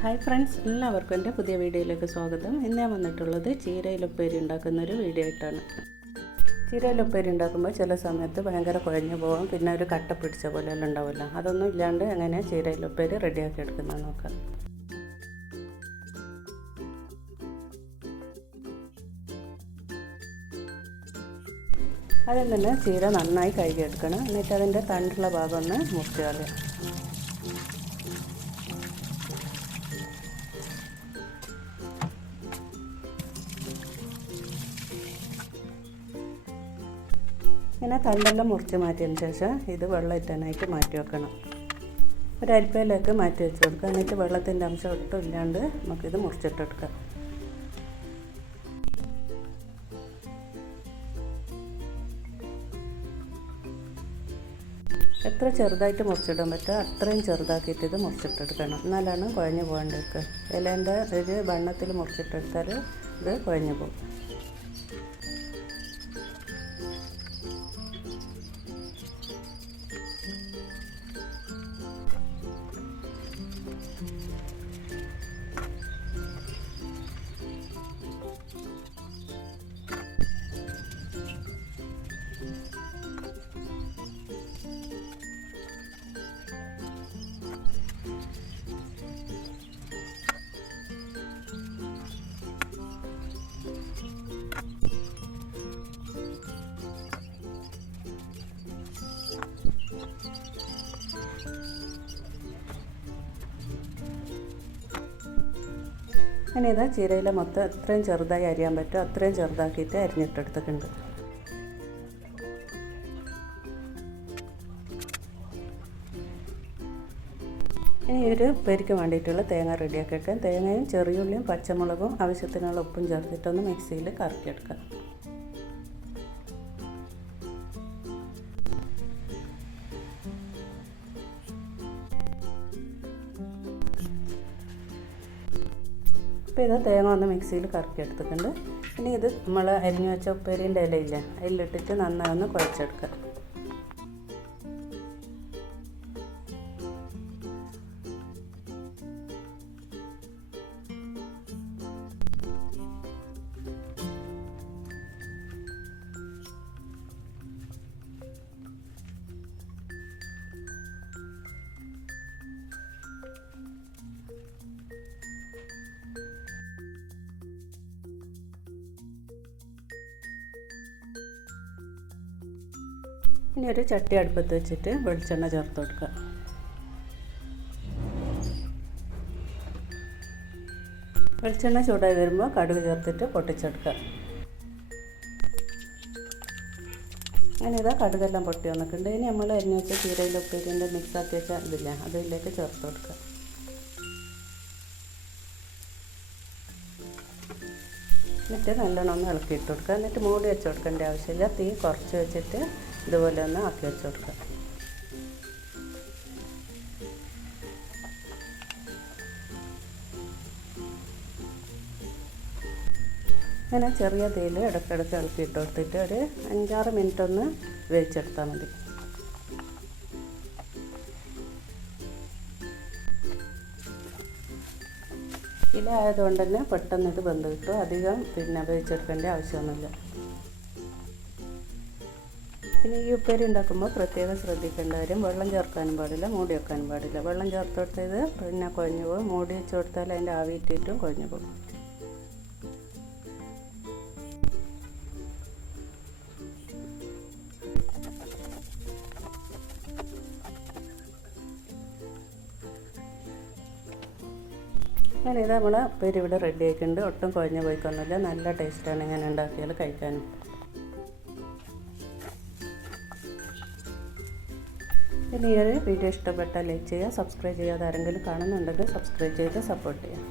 Hi friends എല്ലാവർക്കും എന്റെ പുതിയ വീഡിയോയിലേക്ക് സ്വാഗതം. ഇന്ന് ഞാൻ വന്നിട്ടുള്ളത് ചീരയിലുപ്പേരി ഉണ്ടാക്കുന്ന ഒരു വീഡിയോ ആയിട്ടാണ്. ചീരയിലുപ്പേരി ഉണ്ടാക്കുമ്പോൾ ചില സമയത്ത് ഭയങ്കര കുഴഞ്ഞു പോകും പിന്നെ ഒരു കട്ട പിടിച്ച പോലെയെല്ലാം ഉണ്ടാവില്ല. അതൊന്നും ഇല്ലാണ്ട് എങ്ങനെ ചീരയിലുപ്പേരി റെഡിയാക്കി എടുക്കുന്നത് നോക്കാം. ആദ്യം തന്നെ ചീര നന്നായി കഴുകിയെടുക്കണം. എന്നിട്ട് അതിന്റെ തണ്ടുള്ള ഭാഗം ഒന്ന് മുറിച്ച് കളയാം. ഇങ്ങനെ തണ്ടെല്ലാം മുറിച്ച് മാറ്റിയതിന് ശേഷം ഇത് വെള്ളം മാറ്റി വെക്കണം. ഒരു അരിപ്പയിലേക്ക് മാറ്റി വെച്ച് കൊടുക്കുക. എന്നിട്ട് വെള്ളത്തിന്റെ അംശം ഒട്ടും ഇല്ലാണ്ട് നമുക്കിത് മുറിച്ചിട്ടെടുക്കാം. എത്ര ചെറുതായിട്ട് മുറിച്ചിടാൻ പറ്റുമോ അത്രയും ചെറുതാക്കിയിട്ട് ഇത് മുറിച്ചിട്ടെടുക്കണം. എന്നാലാണ് കുഴഞ്ഞു പോകേണ്ടത് ഇലേന്റെ ഒരു വണ്ണത്തിൽ മുറിച്ചിട്ടെടുത്താൽ ഇത് കുഴഞ്ഞു പോകും. അങ്ങനെ ഇതാ ചീരയിലെ മൊത്തം എത്രയും ചെറുതായി അരിയാൻ പറ്റുമോ അത്രയും ചെറുതാക്കിയിട്ട് അരിഞ്ഞിട്ടെടുത്തിട്ടുണ്ട്. ഇനി ഒരു പെരിക്ക് വേണ്ടിയിട്ടുള്ള തേങ്ങ റെഡിയാക്കി വെക്കാം തേങ്ങയും ചെറിയുള്ളിയും പച്ചമുളകും ആവശ്യത്തിനുള്ള ഉപ്പും ചേർത്തിട്ടൊന്ന് മിക്സിയിൽ കറക്കിയെടുക്കാം. ഇപ്പോൾ ചെയ്ത തേങ്ങ ഒന്ന് മിക്സിയിൽ കറക്കി എടുത്തിട്ടുണ്ട്. ഇനി ഇത് നമ്മൾ അരിഞ്ഞു വെച്ച ഉപ്പേരിന്റെ ഇലയില്ല അതിലിട്ടിട്ട് നന്നായി ഒന്ന് കുഴച്ചെടുക്കുക. ഇനി ഒരു ചട്ടി അടുപ്പത്ത് വെച്ചിട്ട് വെളിച്ചെണ്ണ ചേർത്ത് കൊടുക്കുക. വെളിച്ചെണ്ണ ചൂടായി വരുമ്പോൾ കടുക് ചേർത്തിട്ട് പൊട്ടിച്ചെടുക്കുക. അങ്ങനെ ഇതാ കടുകെല്ലാം പൊട്ടി വന്നിട്ടുണ്ട്. ഇനി നമ്മൾ അരിഞ്ഞ് വെച്ച ചീരയിൽ ഉപ്പേരിന്റെ മിക്സ് ആക്കി വെച്ച ഇതില്ല അതിലേക്ക് ചേർത്ത് കൊടുക്കുക. എന്നിട്ട് നല്ലോണം ഒന്ന് ഇളക്കിയിട്ട് കൊടുക്കുക. എന്നിട്ട് മൂടി വെച്ച് കൊടുക്കേണ്ട ആവശ്യമില്ല. തീ കുറച്ച് വെച്ചിട്ട് ഇതുപോലെ ഒന്ന് ആക്കി വെച്ച് കൊടുക്കുക. അങ്ങനെ ചെറിയ തീയിൽ ഇടയ്ക്കിടയ്ക്ക് ഇളക്കിയിട്ട് കൊടുത്തിട്ട് ഒരു അഞ്ചാറ് മിനിറ്റ് ഒന്ന് വേവിച്ചെടുത്താൽ മതി. ഇല ആയതുകൊണ്ട് തന്നെ പെട്ടെന്ന് ഇത് വെന്ത് കിട്ടും. അധികം പിന്നെ വേവിച്ചെടുക്കേണ്ട ആവശ്യമൊന്നുമില്ല. പിന്നെ ഈ ഉപ്പേരി ഉണ്ടാക്കുമ്പോൾ പ്രത്യേകം ശ്രദ്ധിക്കേണ്ട കാര്യം വെള്ളം ചേർക്കാനും പാടില്ല മൂടി വെക്കാനും പാടില്ല. വെള്ളം ചേർത്ത് കൊടുത്തത് പിന്നെ കുഴഞ്ഞു പോകും. മൂടി വെച്ച് കൊടുത്താൽ അതിന്റെ ആവി ഇട്ടിട്ടും കുഴഞ്ഞു പോകും. അങ്ങനെ ഇത് നമ്മൾ ഉപ്പേരി ഇവിടെ റെഡി ആയിട്ടുണ്ട്. ഒട്ടും കുഴഞ്ഞു പോയിക്കൊന്നുമില്ല. നല്ല ടേസ്റ്റാണ് ഇങ്ങനെ ഉണ്ടാക്കിയാൽ കഴിക്കാനും. പിന്നെ ഈ ഒരു വീഡിയോ ഇഷ്ടപ്പെട്ടാൽ ലൈക്ക് ചെയ്യുക സബ്സ്ക്രൈബ് ചെയ്യാതെ ആരെങ്കിലും കാണുന്നുണ്ടെങ്കിൽ സബ്സ്ക്രൈബ് ചെയ്ത് സപ്പോർട്ട് ചെയ്യുക.